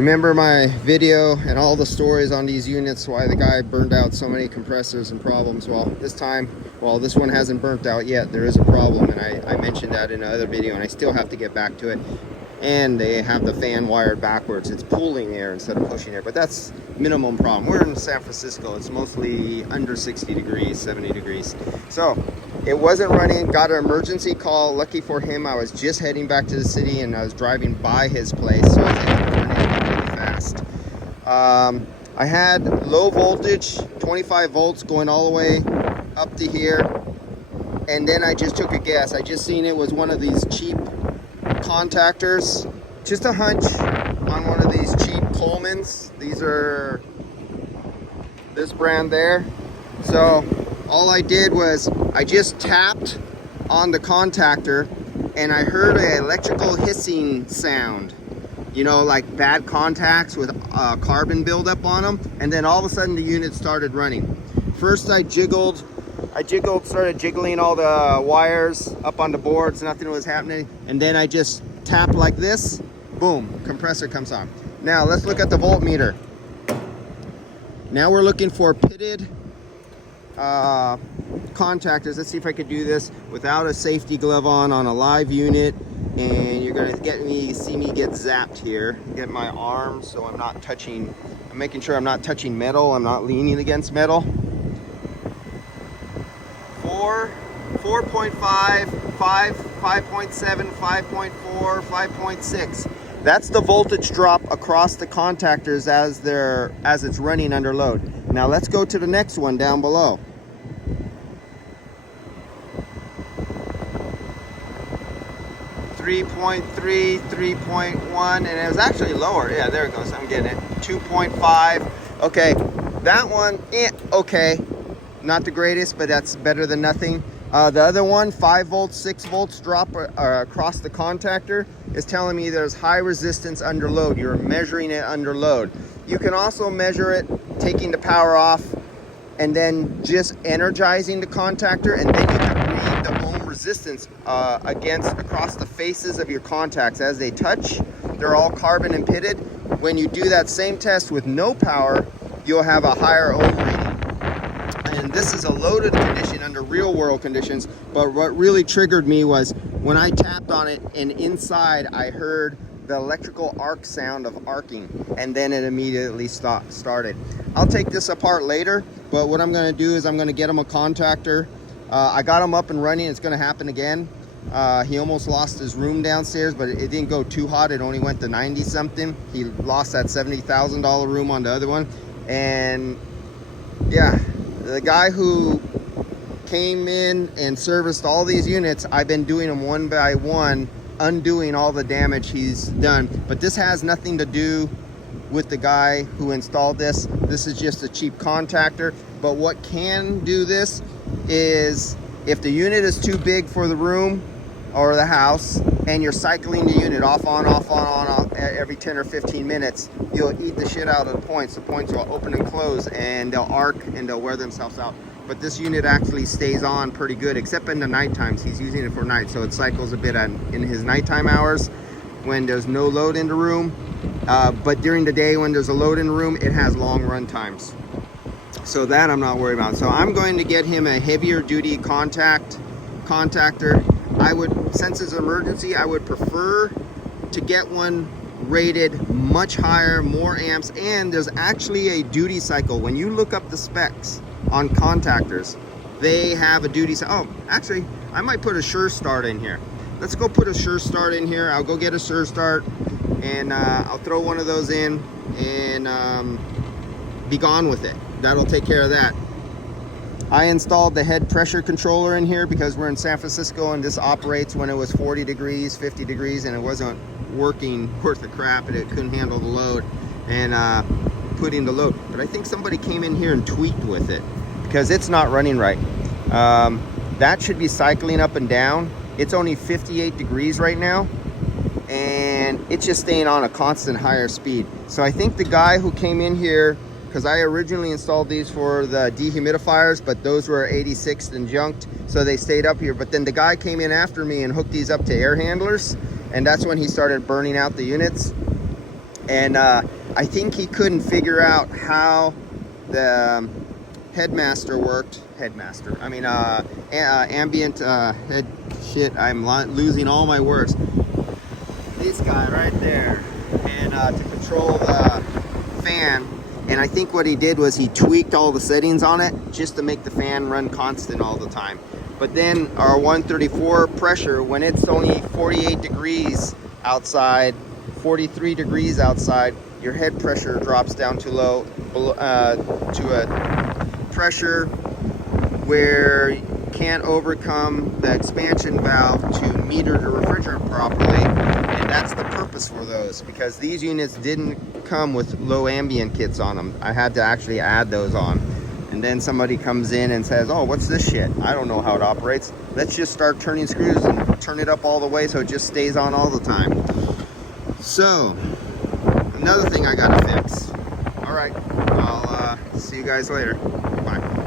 Remember my video and all the stories on these units, why the guy burned out so many compressors and problems? Well, this time, well, this one hasn't burnt out yet. There is a problem, and I mentioned that in another video, and I still have to get back to it. And they have the fan wired backwards. It's pulling air instead of pushing air, but that's minimum problem. We're in San Francisco. It's mostly under 60 degrees, 70 degrees. So it wasn't running. Got an emergency call. Lucky for him, I was just heading back to the city and I was driving by his place, so I ended up running really fast. I had low voltage, 25 volts going all the way up to here, and then I just took a guess. I just seen it was one of these cheap contactors, just a hunch on one of these cheap Colemans. These are this brand there. So all I did was I just tapped on the contactor and I heard an electrical hissing sound, you know, like bad contacts with carbon buildup on them, and then all of a sudden the unit started running. First I started jiggling all the wires up on the boards, nothing was happening, and then I just tapped like this, boom, compressor comes on. Now let's look at the voltmeter. Now we're looking for pitted contactors. Let's see if I could do this without a safety glove on a live unit, and you're gonna see me get zapped here. Get my arm so I'm not touching, I'm making sure I'm not touching metal, I'm not leaning against metal. 4.5, 5, 5.7, 5.4, 5.6. That's the voltage drop across the contactors as it's running under load. Now let's go to the next one down below. .3, 3.1, and it was actually lower. Yeah, there it goes. I'm getting it. 2.5. Okay, that one, okay. Not the greatest, but that's better than nothing. The other one, 5 volts, 6 volts drop across the contactor, is telling me there's high resistance under load. You're measuring it under load. You can also measure it taking the power off and then just energizing the contactor, and then you can read the ohm resistance across the faces of your contacts as they touch. They're all carbon and pitted. When you do that same test with no power, you'll have a higher ohm reading. And this is a loaded condition under real world conditions, but what really triggered me was when I tapped on it and inside I heard the electrical arc sound of arcing, and then it immediately started. I'll take this apart later, but what I'm going to do is I'm going to get him a contactor. I got him up and running. It's going to happen again. He almost lost his room downstairs, but it didn't go too hot. It only went to 90 something. He lost that $70,000 room on the other one. And yeah, the guy who came in and serviced all these units, I've been doing them one by one, undoing all the damage he's done. But this has nothing to do with the guy who installed this. This is just a cheap contactor. But what can do this is if the unit is too big for the room or the house and you're cycling the unit off every 10 or 15 minutes, you'll eat the shit out of the points. The points will open and close and they'll arc and they'll wear themselves out. But this unit actually stays on pretty good, except in the night times. He's using it for night, so it cycles a bit in his nighttime hours when there's no load in the room. But during the day when there's a load in the room, it has long run times. So that I'm not worried about. So I'm going to get him a heavier duty contactor. I would, since it's an emergency, I would prefer to get one rated much higher, more amps, and there's actually a duty cycle. When you look up the specs on contactors, they have a duty cycle. Oh, actually, I might put a Sure Start in here. Let's go put a Sure Start in here. I'll go get a Sure Start, and I'll throw one of those in and be gone with it. That'll take care of that. I installed the head pressure controller in here because we're in San Francisco and this operates when it was 40 degrees, 50 degrees, and it wasn't working worth the crap and it couldn't handle the load and putting the load. But I think somebody came in here and tweaked with it because it's not running right. That should be cycling up and down. It's only 58 degrees right now and it's just staying on a constant higher speed. So I think the guy who came in here, because I originally installed these for the dehumidifiers, but those were 86th and junked, so they stayed up here. But then the guy came in after me and hooked these up to air handlers, and that's when he started burning out the units. And I think he couldn't figure out how the headmaster worked. Ambient head shit. I'm losing all my words. This guy right there, and to control the fan. And I think what he did was he tweaked all the settings on it just to make the fan run constant all the time. But then our 134 pressure, when it's only 48 degrees outside, 43 degrees outside, your head pressure drops down to low, to a pressure where you can't overcome the expansion valve to meter the refrigerant properly. And that's the purpose for those, because these units didn't come with low ambient kits on them. I had to actually add those on. And then somebody comes in and says, oh, what's this shit? I don't know how it operates. Let's just start turning screws and turn it up all the way so it just stays on all the time. So, another thing I gotta fix. All right, I'll see you guys later. Bye.